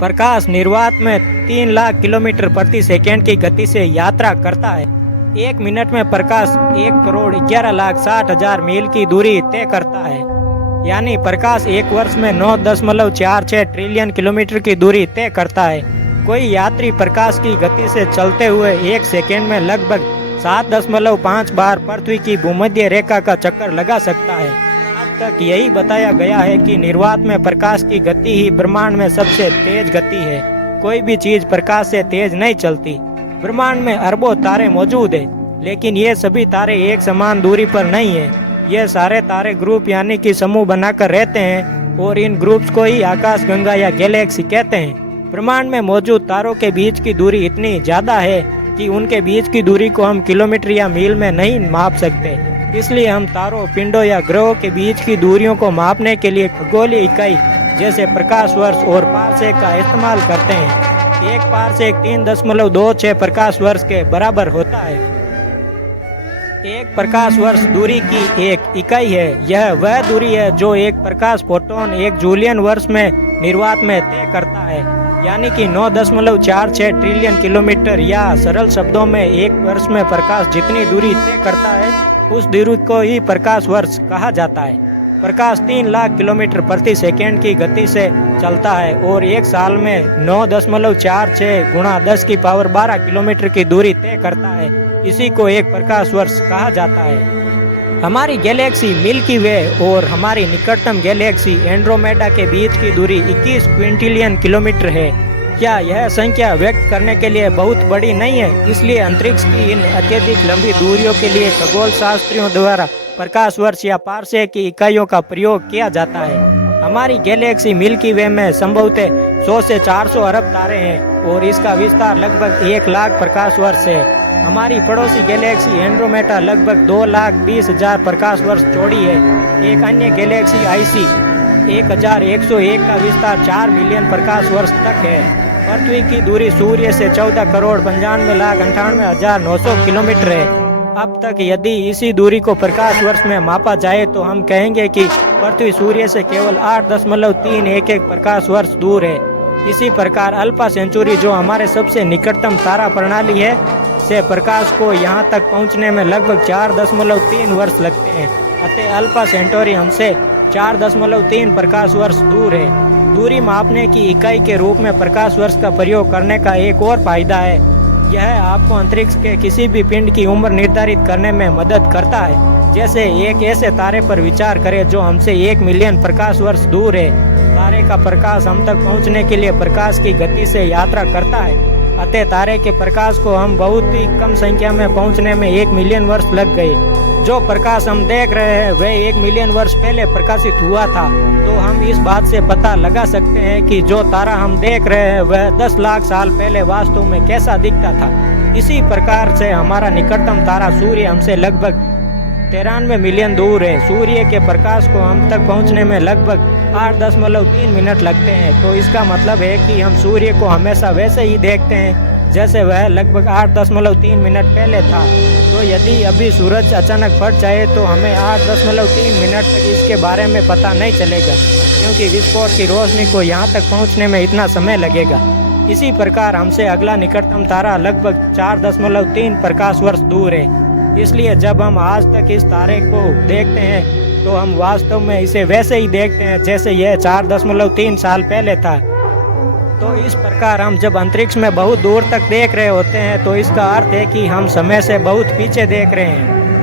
प्रकाश निर्वात में 3 लाख किलोमीटर प्रति सेकंड की गति से यात्रा करता है। एक मिनट में प्रकाश 1,11,60,000 मील की दूरी तय करता है। यानी प्रकाश एक वर्ष में 9.46 ट्रिलियन किलोमीटर की दूरी तय करता है। कोई यात्री प्रकाश की गति से चलते हुए एक सेकंड में लगभग 7.5 बार पृथ्वी की भूमध्य रेखा का चक्कर लगा सकता है। अब तक यही बताया गया है कि निर्वात में प्रकाश की गति ही ब्रह्मांड में सबसे तेज गति है। कोई भी चीज प्रकाश से तेज नहीं चलती। ब्रह्मांड में अरबों तारे मौजूद है, लेकिन ये सभी तारे एक समान दूरी पर नहीं है। ये सारे तारे ग्रुप यानी कि समूह बनाकर रहते हैं और इन ग्रुप्स को ही आकाश गंगा या गैलेक्सी कहते हैं। ब्रह्मांड में मौजूद तारों के बीच की दूरी इतनी ज्यादा है कि उनके बीच की दूरी को हम किलोमीटर या मील में नहीं माप सकते। इसलिए हम तारों, पिंडों या ग्रहों के बीच की दूरियों को मापने के लिए खगोलीय इकाई जैसे प्रकाश वर्ष और पारसेक का इस्तेमाल करते हैं। एक पारसेक 3.26 प्रकाश वर्ष के बराबर होता है। एक प्रकाश वर्ष दूरी की एक इकाई है। यह वह दूरी है जो एक प्रकाश फोटोन 1 जूलियन वर्ष में निर्वात में तय करता है, यानी कि 9.46 ट्रिलियन किलोमीटर, या सरल शब्दों में एक वर्ष में प्रकाश जितनी दूरी तय करता है उस दूरी को ही प्रकाश वर्ष कहा जाता है। प्रकाश 3 लाख किलोमीटर प्रति सेकंड की गति से चलता है और एक साल में 9.46 गुणा 10 की पावर 12 किलोमीटर की दूरी तय करता है। इसी को एक प्रकाश वर्ष कहा जाता है। हमारी गैलेक्सी मिल्की वे और हमारी निकटतम गैलेक्सी एंड्रोमेडा के बीच की दूरी 21 क्विंटिलियन किलोमीटर है। क्या यह संख्या व्यक्त करने के लिए बहुत बड़ी नहीं है? इसलिए अंतरिक्ष की इन अत्यधिक लंबी दूरियों के लिए खगोल शास्त्रियों द्वारा प्रकाश वर्ष या पारसेक की इकाइयों का प्रयोग किया जाता है। हमारी गैलेक्सी मिल्की वे में संभवतः 100 से 400 अरब तारे हैं और इसका विस्तार लगभग 1 लाख प्रकाश वर्ष है। हमारी पड़ोसी गैलेक्सी एंड्रोमेडा लगभग 2,20,000 प्रकाश वर्ष चौड़ी है। एक अन्य गैलेक्सी आईसी 1101 का विस्तार 4 मिलियन प्रकाश वर्ष तक है। पृथ्वी की दूरी सूर्य से 14,95,98,900 किलोमीटर है। अब तक यदि इसी दूरी को प्रकाश वर्ष में मापा जाए तो हम कहेंगे कि पृथ्वी सूर्य से केवल 8.311 प्रकाश वर्ष दूर है। इसी प्रकार अल्फा सेंचुरी, जो हमारे सबसे निकटतम तारा प्रणाली है, से प्रकाश को यहाँ तक पहुँचने में लगभग 4.3 वर्ष लगते हैं। अतः अल्फा सेंटोरी हमसे 4.3 प्रकाश वर्ष दूर है। दूरी मापने की इकाई के रूप में प्रकाश वर्ष का प्रयोग करने का एक और फायदा है। यह आपको अंतरिक्ष के किसी भी पिंड की उम्र निर्धारित करने में मदद करता है। जैसे एक ऐसे तारे पर विचार करें जो हमसे 1 मिलियन प्रकाश वर्ष दूर है। तारे का प्रकाश हम तक पहुंचने के लिए प्रकाश की गति से यात्रा करता है। अतः तारे के प्रकाश को हम बहुत ही कम संख्या में पहुंचने में 1 मिलियन वर्ष लग गए। जो प्रकाश हम देख रहे हैं वह 1 मिलियन वर्ष पहले प्रकाशित हुआ था। तो हम इस बात से पता लगा सकते हैं कि जो तारा हम देख रहे हैं वह 10 लाख साल पहले वास्तव में कैसा दिखता था। इसी प्रकार से हमारा निकटतम तारा सूर्य हमसे लगभग 93 मिलियन दूर है। सूर्य के प्रकाश को हम तक पहुंचने में लगभग 8.3 मिनट लगते हैं। तो इसका मतलब है कि हम सूर्य को हमेशा वैसे ही देखते हैं जैसे वह लगभग 8.3 मिनट पहले था। तो यदि अभी सूरज अचानक फट जाए तो हमें 8.3 मिनट तक इसके बारे में पता नहीं चलेगा, क्योंकि विस्फोट की रोशनी को यहाँ तक पहुँचने में इतना समय लगेगा। इसी प्रकार हमसे अगला निकटतम तारा लगभग 4.3 प्रकाश वर्ष दूर है। इसलिए जब हम आज तक इस तारे को देखते हैं तो हम वास्तव में इसे वैसे ही देखते हैं जैसे यह 4.3 साल पहले था। तो इस प्रकार हम जब अंतरिक्ष में बहुत दूर तक देख रहे होते हैं तो इसका अर्थ है कि हम समय से बहुत पीछे देख रहे हैं।